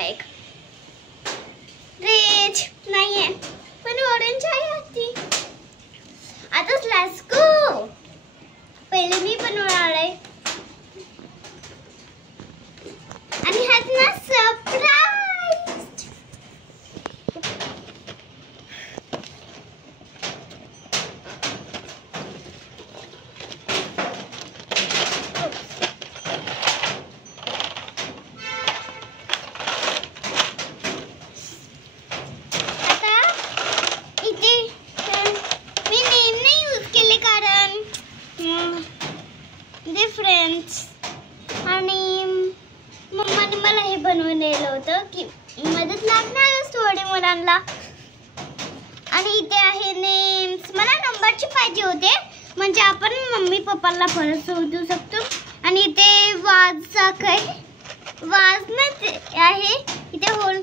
एक रेड नाहीये पण ऑरेंज आहे आधी. आता लेट्स गो. पहिले मी बनवणार आहे आणि ह्यात ना सरप्राईज. आणि मम्माने मला हे बनवून दिलं होतं की मदत लागणारच थोडे मुलांना. आणि इथे आहे नेम्स. मला नंबरची पाहिजे होते म्हणजे आपण मम्मी पप्पाला परत शोधू शकतो. आणि इथे वाजचा काय वाज नाही आहे. इथे होल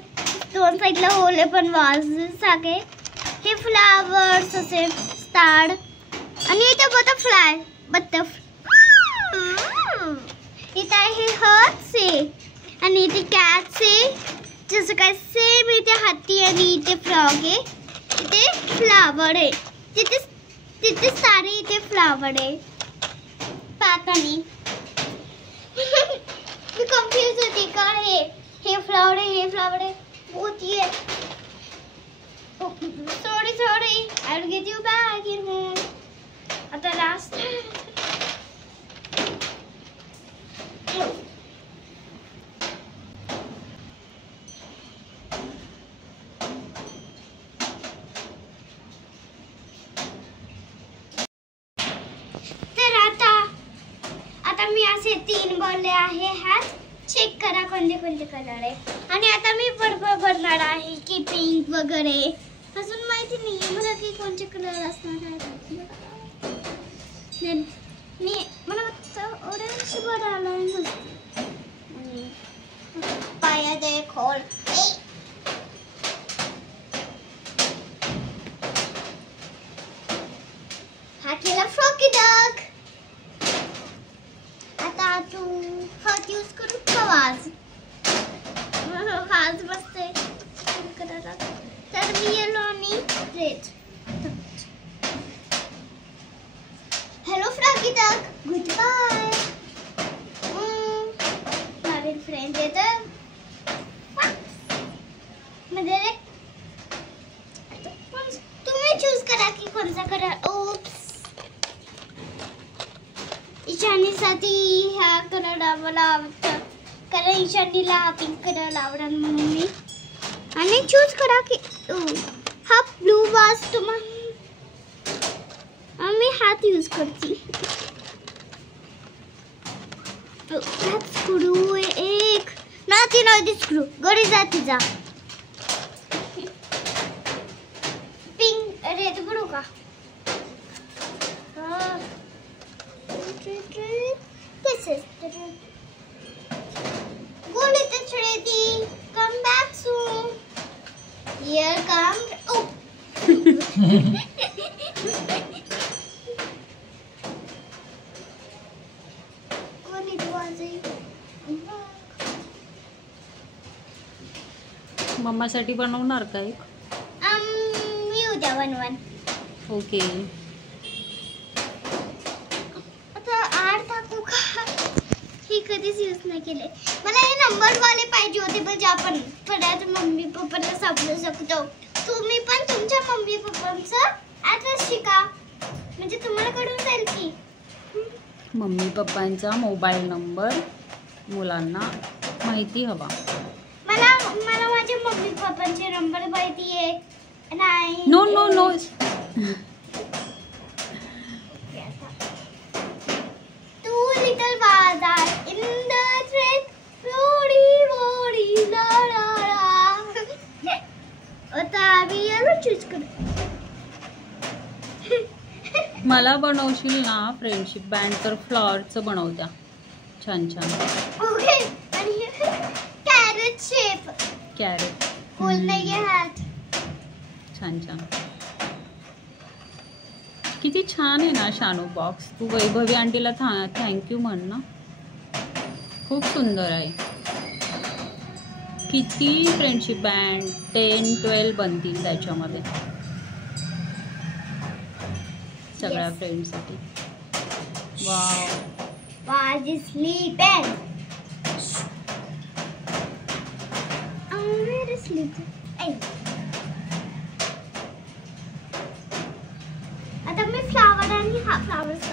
दोन साईडला होल आहे पण वाज सारखे. हे फ्लावर्स असे स्टार आणि इथे बटरफ्लाय इथे आहे हर्ट्स आहे आणि इथे कॅट्स आहे जसं काय सेम. इथे हाती आणि इथे फ्रॉग आहे. इथे फ्लावर आहे. तिथे सारे इथे फ्लावर आहे. पातानी मी कन्फ्यूज होती का हे फ्लावर आहे हे फ्लावर आहे. होती आहे. Sorry I will get you back in home. आता लास्ट आता मी असे 3 बनले आहे. ह्यात चेक करा कोणते कोणते कलर आहे. आणि आता मी पर्पल बनणार आहे की पिंक वगैरे अजून माहिती नाही मला की कोणते कलर असणार आहे. मला वाटतं ऑरेंज बनवला आहे. पाया दे खोल. हा केला फ्रॉकी डक. आता तू हात यूज करू का वाज हात बसते करायला. तर मी येलो आणि red. Hello froggy duck goodbye. नवीन फ्रेंड येतं म्हणजे तुम्ही चूज करा की कोणता कलर. ओप्स ईशानीसाठी हा कलर मला आवडतं कारण ईशानीला पिंक कलर आवडेल म्हणून मी. आणि चूज करा की हा ब्लू वाज तुम्हाला मी हात यूज करते. स्क्रू एक नव्हती स्क्रू गडी जाती जा. पिंक रेड करू का. This is Gold is ready. Come back soon. Here comes. Oh. What it was it? मम्मासाठी बनवणार का एक? मी उद्या बनवन. ओके. कधीच यूज नाही केले. मला हे नंबर वाले पाहिजे होते म्हणजे आपण परत मम्मी पप्पाला सापडू शकतो. तुम्ही पण तुमच्या मम्मी पप्पांचा ॲड्रेस शिका म्हणजे तुम्हाला कळून जाईल की मम्मी पप्पांचा मोबाईल नंबर मुलांना माहिती हवा. मला माझ्या मम्मी पप्पांचे नंबर माहिती आहे. नाही no little bazaar in the street, roady la la la. आता मी याला चूज कर. मला बनवशील ना फ्रेंडशिप बँड तर फ्लॉवरचं बनव द्या छान. ओके. आणि कॅरेट शेप. कॅरेट फुल नाही हात. छान. किती छान आहे ना शानू बॉक्स. तू वैभवी आंटीला थँक्यू म्हण ना. खूप सुंदर आहे. किती फ्रेंडशिप बँड 10-12 बनतील त्याच्यामध्ये सगळ्या Yes. फ्रेंड्ससाठी. Wow. Why is sleeping? Where is sleeping? आता मी फ्लावर आणि हा फ्लावर्स